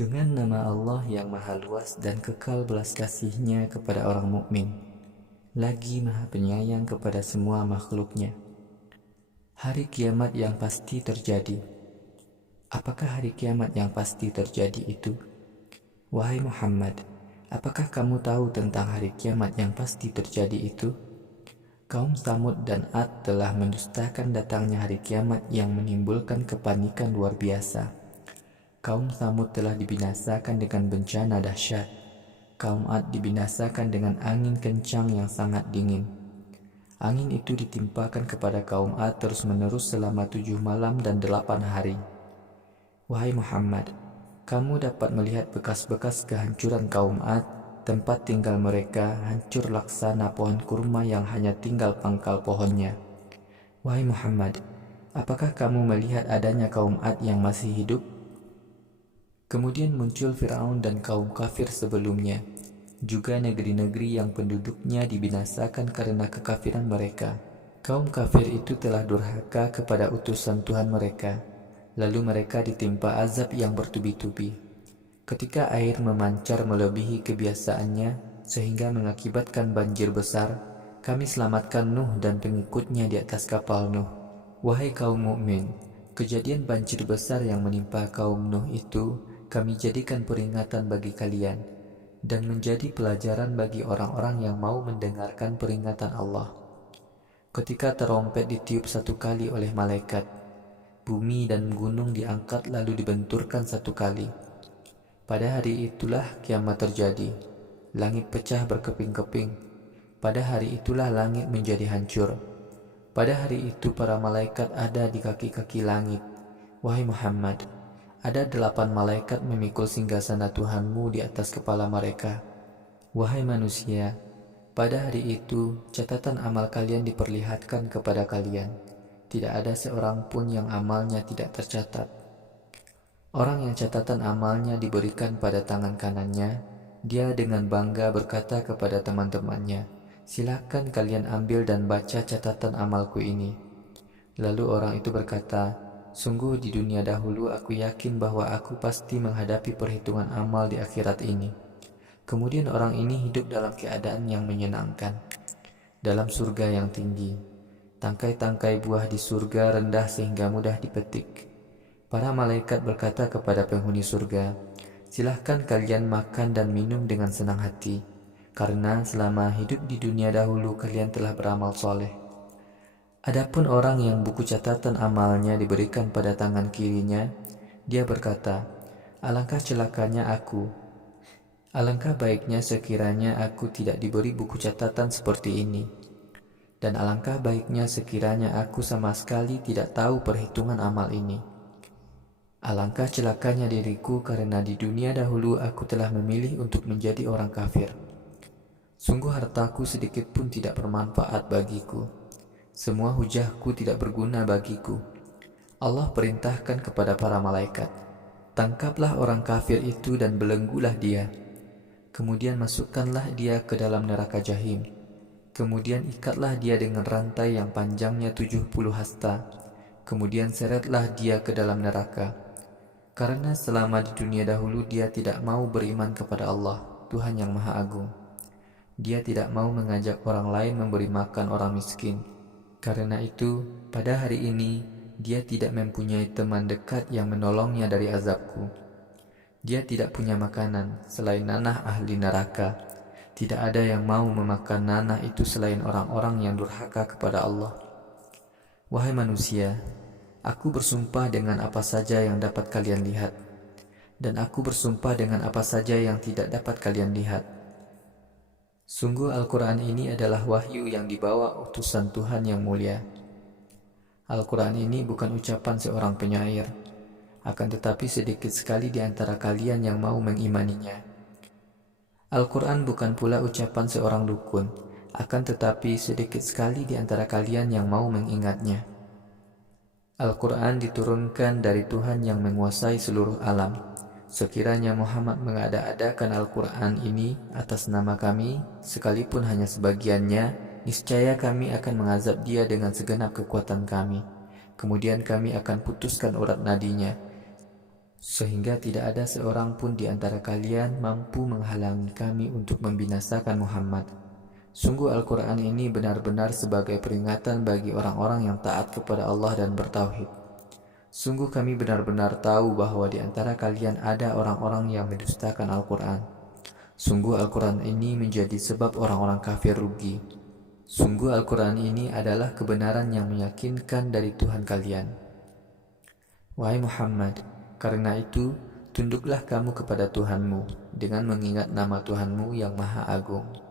Dengan nama Allah yang maha luas dan kekal belas kasih-Nya kepada orang mukmin, lagi maha penyayang kepada semua makhluknya. Hari kiamat yang pasti terjadi. Apakah hari kiamat yang pasti terjadi itu? Wahai Muhammad, apakah kamu tahu tentang hari kiamat yang pasti terjadi itu? Kaum Tsamud dan Ad telah mendustakan datangnya hari kiamat yang menimbulkan kepanikan luar biasa. Kaum Tsamud telah dibinasakan dengan bencana dahsyat. Kaum Ad dibinasakan dengan angin kencang yang sangat dingin. Angin itu ditimpakan kepada kaum Ad terus-menerus selama 7 malam dan 8 hari. Wahai Muhammad, kamu dapat melihat bekas-bekas kehancuran kaum Ad. Tempat tinggal mereka hancur laksana pohon kurma yang hanya tinggal pangkal pohonnya. Wahai Muhammad, apakah kamu melihat adanya kaum Ad yang masih hidup? Kemudian muncul Firaun dan kaum kafir sebelumnya, juga negeri-negeri yang penduduknya dibinasakan karena kekafiran mereka. Kaum kafir itu telah durhaka kepada utusan Tuhan mereka, lalu mereka ditimpa azab yang bertubi-tubi. Ketika air memancar melebihi kebiasaannya sehingga mengakibatkan banjir besar, kami selamatkan Nuh dan pengikutnya di atas kapal Nuh. Wahai kaum mukmin, kejadian banjir besar yang menimpa kaum Nuh itu kami jadikan peringatan bagi kalian dan menjadi pelajaran bagi orang-orang yang mau mendengarkan peringatan Allah. Ketika terompet ditiup 1 kali oleh malaikat, bumi dan gunung diangkat lalu dibenturkan 1 kali. Pada hari itulah kiamat terjadi. Langit pecah berkeping-keping. Pada hari itulah langit menjadi hancur. Pada hari itu para malaikat ada di kaki-kaki langit. Wahai Muhammad, ada 8 malaikat memikul singgasana Tuhanmu di atas kepala mereka. Wahai manusia, pada hari itu catatan amal kalian diperlihatkan kepada kalian. Tidak ada seorang pun yang amalnya tidak tercatat. Orang yang catatan amalnya diberikan pada tangan kanannya, dia dengan bangga berkata kepada teman-temannya, "Silakan kalian ambil dan baca catatan amalku ini." Lalu orang itu berkata, "Sungguh di dunia dahulu aku yakin bahwa aku pasti menghadapi perhitungan amal di akhirat ini." Kemudian orang ini hidup dalam keadaan yang menyenangkan, dalam surga yang tinggi. Tangkai-tangkai buah di surga rendah sehingga mudah dipetik. Para malaikat berkata kepada penghuni surga, "Silahkan kalian makan dan minum dengan senang hati, karena selama hidup di dunia dahulu kalian telah beramal soleh." Adapun orang yang buku catatan amalnya diberikan pada tangan kirinya, dia berkata, "Alangkah celakanya aku. Alangkah baiknya sekiranya aku tidak diberi buku catatan seperti ini. Dan alangkah baiknya sekiranya aku sama sekali tidak tahu perhitungan amal ini. Alangkah celakanya diriku karena di dunia dahulu aku telah memilih untuk menjadi orang kafir. Sungguh hartaku sedikit pun tidak bermanfaat bagiku. Semua hujahku tidak berguna bagiku." Allah perintahkan kepada para malaikat, "Tangkaplah orang kafir itu dan belenggulah dia. Kemudian masukkanlah dia ke dalam neraka Jahim. Kemudian ikatlah dia dengan rantai yang panjangnya 70 hasta. Kemudian seretlah dia ke dalam neraka. Karena selama di dunia dahulu dia tidak mau beriman kepada Allah, Tuhan yang Maha Agung. Dia tidak mau mengajak orang lain memberi makan orang miskin. Karena itu, pada hari ini, dia tidak mempunyai teman dekat yang menolongnya dari azabku. Dia tidak punya makanan selain nanah ahli neraka. Tidak ada yang mau memakan nanah itu selain orang-orang yang durhaka kepada Allah. Wahai manusia, aku bersumpah dengan apa saja yang dapat kalian lihat, dan aku bersumpah dengan apa saja yang tidak dapat kalian lihat. Sungguh Al-Quran ini adalah wahyu yang dibawa utusan Tuhan yang mulia. Al-Quran ini bukan ucapan seorang penyair, akan tetapi sedikit sekali di antara kalian yang mau mengimaninya. Al-Quran bukan pula ucapan seorang dukun, akan tetapi sedikit sekali di antara kalian yang mau mengingatnya. Al-Quran diturunkan dari Tuhan yang menguasai seluruh alam. Sekiranya Muhammad mengada-adakan Al-Quran ini atas nama kami, sekalipun hanya sebagiannya, niscaya kami akan mengazab dia dengan segenap kekuatan kami. Kemudian kami akan putuskan urat nadinya. sehingga tidak ada seorang pun di antara kalian mampu menghalangi kami untuk membinasakan Muhammad. Sungguh Al-Quran ini benar-benar sebagai peringatan bagi orang-orang yang taat kepada Allah dan bertauhid. Sungguh kami benar-benar tahu bahwa di antara kalian ada orang-orang yang mendustakan Al-Quran. Sungguh Al-Quran ini menjadi sebab orang-orang kafir rugi. Sungguh Al-Quran ini adalah kebenaran yang meyakinkan dari Tuhan kalian. Wahai Muhammad, karena itu, tunduklah kamu kepada Tuhanmu dengan mengingat nama Tuhanmu yang Maha Agung.